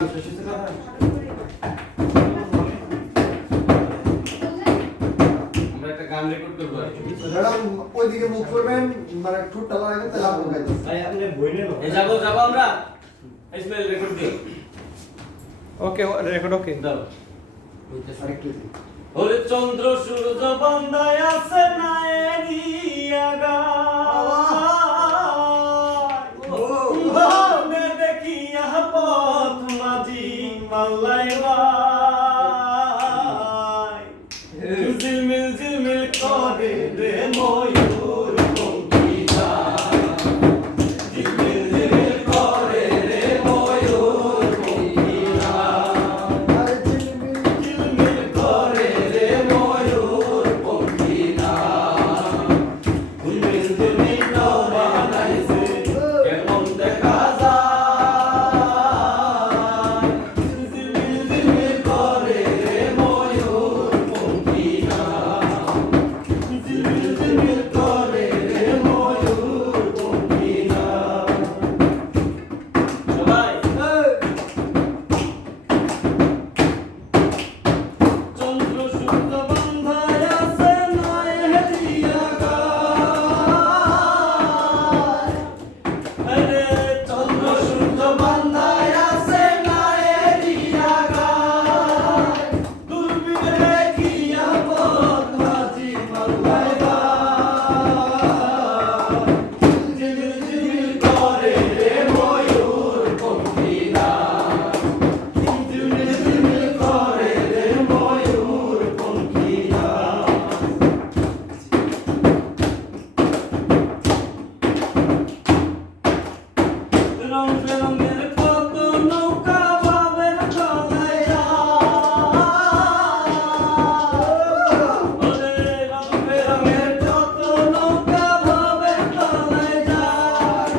আমরা একটা গান রেকর্ড করব আর কি। ম্যাডাম ওইদিকে মুখ করবেন মানে ঠোঁটটা লাগাবেন তাহলে আপনি গাইতেন। ভাই আপনি বই নেন এই যাব আমরা ইসমাইল রেকর্ড দিই। ওকে রেকর্ড ওকে দাও আরেকটু দিন। ওরে চন্দ্র সূর্য বন্দায় আছে না এরিয়া গা ও দেখিয়া পথ মাঝি মাল্লাই ভাই ঝিলমিল ঝিলমিল করে রে ময়ূর পঙ্খিরা ঝিলমিল ঝিলমিল করে রে ময়ূর পঙ্খিরা আরে ঝিলমিল ঝিলমিল করে রে ময়ূর পঙ্খিরা ঝিলমিল ঝিলমিল বানাইছে কেমন দেখা যায় ঝিলমিল ঝিলমিল করে রে ময়ূর পঙ্খিরা ঝিলমিল ঝিলমিল করে রে ময়ূর পঙ্খিরা সবাই চন্দ্র সূর্য বন্ধায় আছে নয় হেরিয়া গায় আরে চন্দ্র সূর্য বন্ধায় আছে নয় হেরিয়া গায় দূরবীন দেখিয়া পথ মাঝি মাল্লাই ভাই ঝিলমিল ঝিলমিল করে রে ময়ূর পঙ্খিরা ঝিলমিল ঝিলমিল করে রে ময়ূর পঙ্খিরা রং বেরঙের কত নৌকা ভাবের তলায় ওরে রং বেরঙের কত নৌকা ভাবের তলায় যায়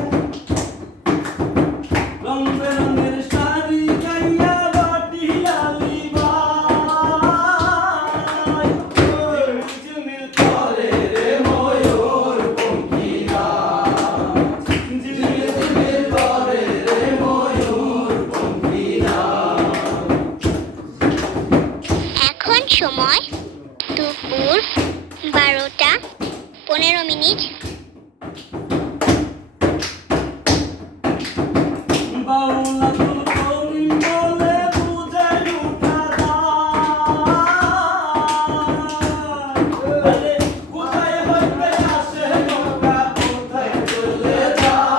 রং বেরঙের শাড়ি গাইয়া বাটিয়ালি ভাই ঝিলমিল ঝিলমিল করে রে ময়ূর পঙ্খিরা ঝিলমিল ঝিলমিল করে রে ময়ূর পঙ্খিরা এখন সময় দুপুর 12:15। বাউলা তুল করিম বলে বুঝাই উঠা আরে কোথায় হইতে আসে নৌকা কোথায় চলে যায়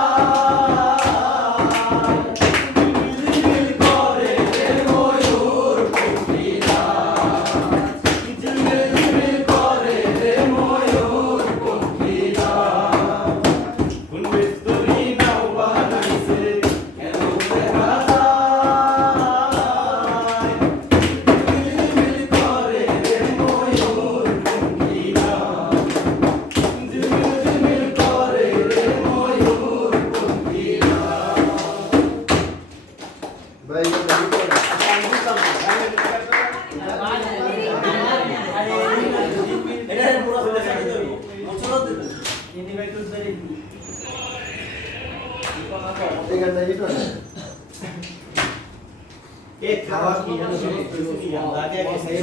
ঝিলমিল করে রে ময়ূর পঙ্খিরা ঝিলমিল ঝিলমিল করে রে ময়ূর পঙ্খিরা কোন মিস্ত্রি নাও বানাইছে কেন দেখা যায় ঝিলমিল করে রে ময়ূর পঙ্খিরা ঝিলমিল ঝিলমিল করে রে ময়ূর পঙ্খিরা ভাই এটা রেডি করেন। এটা পুরো হয়ে গেছে মছলা দিতে ইনি ভাই তো দেরি এই গানটা রেডি করেন। এ খাওয়া কি জানো কি আমরা আগে আগে খাইয়ে